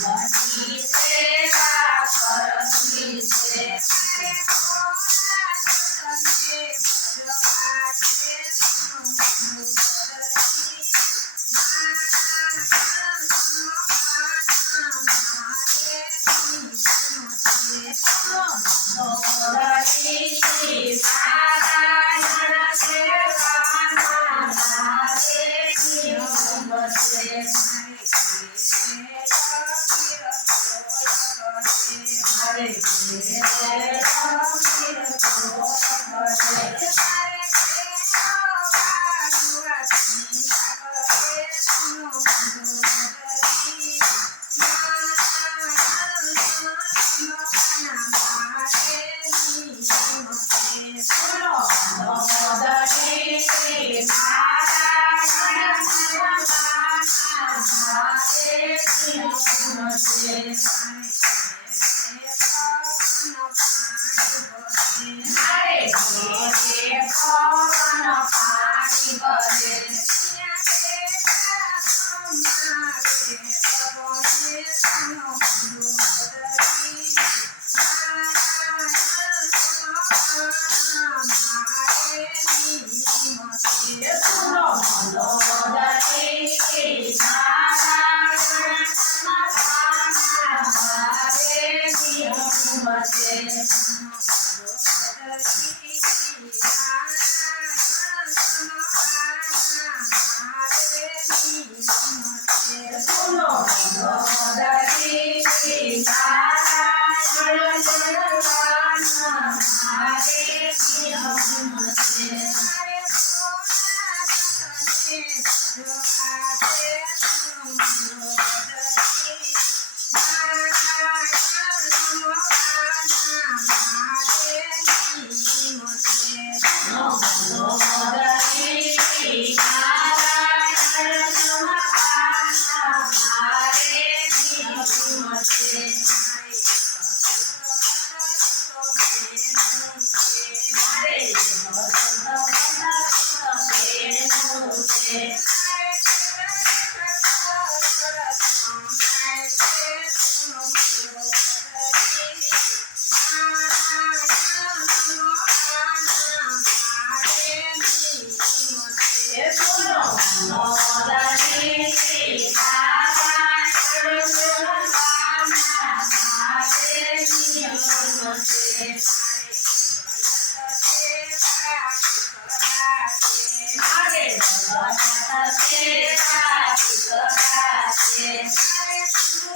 Yes. Yes.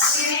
Hare